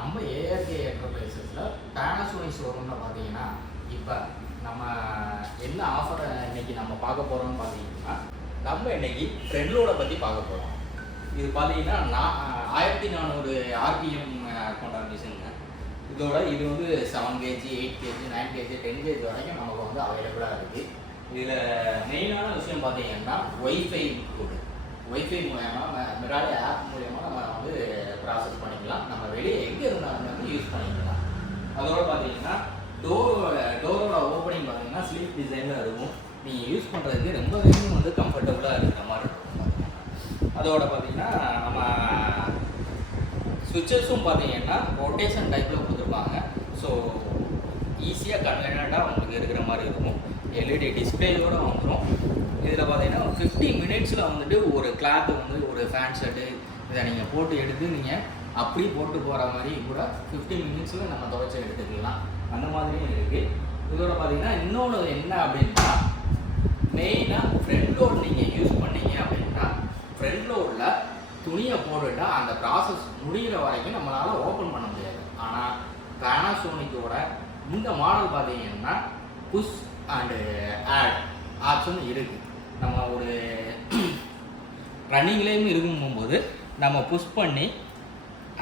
நம்ம ARK என்டர்பிரைசஸில் Panasonic ஷோரூமில் பார்த்தீங்கன்னா இப்போ நம்ம என்ன ஆஃபரை இன்னைக்கு நம்ம பார்க்க போகிறோம்னு பார்த்தீங்கன்னா நம்ம இன்னைக்கு ஃப்ரண்ட் லோடை பற்றி பார்க்க போகிறோம். இது பார்த்தீங்கன்னா 1400 ஆர்பிஎம் கொண்ட மிஷினுங்க. இது வந்து 7 kg 8 kg 9 kg 10 kg வரைக்கும் நமக்கு வந்து அவைலபிளாக இருக்குது. இதில் மெயினான விஷயம் பார்த்தீங்கன்னா ஒய்ஃபை கோடு. ஒய்ஃபை மூலயமா மிராடி ஆப் மூலயமா நம்ம வந்து ப்ராசஸ் பண்ணிக்கலாம். நம்ம வெளியே எங்கே இருந்தாலும் வந்து யூஸ் பண்ணிக்கலாம். அதோடு பார்த்தீங்கன்னா டோரோட ஓப்பனிங் பார்த்தீங்கன்னா ஸ்லீப் டிசைனில் இருக்கும். நீங்கள் யூஸ் பண்ணுறதுக்கு ரொம்பவே வந்து கம்ஃபர்டபுளாக இருக்கிற மாதிரி இருக்கும். அதோட பார்த்தீங்கன்னா நம்ம சுவிட்சஸும் பார்த்தீங்கன்னா ரொட்டேஷன் டைப்பில் கொடுத்துருப்பாங்க. ஸோ ஈஸியாக கன்வீனியண்ட்டாக உங்களுக்கு இருக்கிற மாதிரி இருக்கும். எல்இடி டிஸ்பிளேயோடு வந்துடும். இதில் பார்த்தீங்கன்னா 15 மினிட்ஸில் வந்துட்டு ஒரு கிளாத்து வந்து ஒரு ஃபேன் ஷர்ட்டு இதை நீங்கள் போட்டு எடுத்து நீங்கள் அப்படி போட்டு போகிற மாதிரி கூட 15 மினிட்ஸில் நம்ம துவைச்சி எடுத்துக்கலாம். அந்த மாதிரியும் இருக்குது. இதோட பார்த்தீங்கன்னா இன்னொன்று என்ன அப்படின்னா மெயினாக ஃப்ரண்ட் லோட் நீங்கள் யூஸ் பண்ணீங்க அப்படின்னா ஃப்ரண்ட் லோடில் துணியை போட்டுட்டால் அந்த ப்ராசஸ் முடிகிற வரைக்கும் நம்மளால் ஓப்பன் பண்ண முடியாது. ஆனால் பேனாசோனிக்கோட இந்த மாடல் பார்த்தீங்கன்னா புஷ் அண்டு ஆட் ஆப்ஷன் இருக்குது. நம்ம ஒரு ரன்னிங்லேயும் இருக்கும்போது நம்ம புஷ் பண்ணி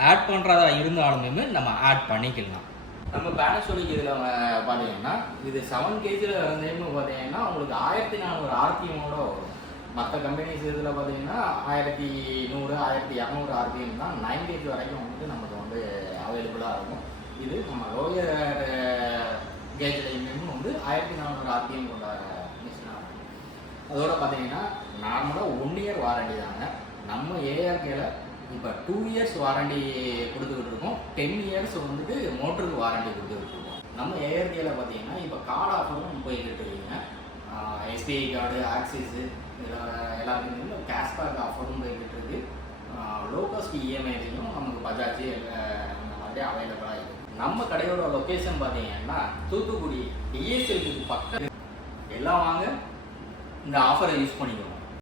ஆட் பண்ணுறதா இருந்தாலுமே நம்ம ஆட் பண்ணிக்கலாம். நம்ம பேனாசோனிக் இதில் பார்த்தீங்கன்னா இது 7 kgயில் இருந்தேன்னு பார்த்தீங்கன்னா உங்களுக்கு 1400 ஆர்பிஎம்மோட வரும். மற்ற கம்பெனிஸ் இதில் பார்த்தீங்கன்னா 1100 1200 ஆர்பிஎம் தான் 9 kg வரைக்கும் வந்துட்டு நமக்கு வந்து அவைலபிளாக இருக்கும். இது நம்ம லோயர் கேஜ்லையுமே வந்து 1400 ஆர்பிஎம் கொண்ட மிஷினாக இருக்கும். அதோட பார்த்தீங்கன்னா நார்மலாக 1 இயர் வாரண்டி தாங்க. நம்ம ஏஆர்கேல இப்போ 2 இயர்ஸ் வாரண்டி கொடுத்துக்கிட்டு இருக்கோம். 10 இயர்ஸ் வந்துட்டு மோட்டருக்கு வாரண்டி கொடுத்துக்கிட்டு இருக்கோம். நம்ம ஏஆர்கேல பார்த்தீங்கன்னா இப்போ கார்டு ஆஃபரும் போய்கிட்டு இருக்குங்க. எஸ்பிஐ கார்டு ஆக்சிஸு இதில் எல்லாத்துக்குமே கேஷ்பேக் ஆஃபரும் போய்கிட்டு இருக்குது. லோ காஸ்ட் இஎம்ஐலையும் நமக்கு பஜாஜ் இந்த மாதிரி அவைலபிளாக இருக்குது. நம்ம கடையோட லொக்கேஷன் பார்த்தீங்கன்னா தூத்துக்குடி டிஎஸ்எல்க்கு பக்கம். எல்லாம் வாங்க இந்த ஆஃபரை யூஸ் பண்ணிக்கணும்.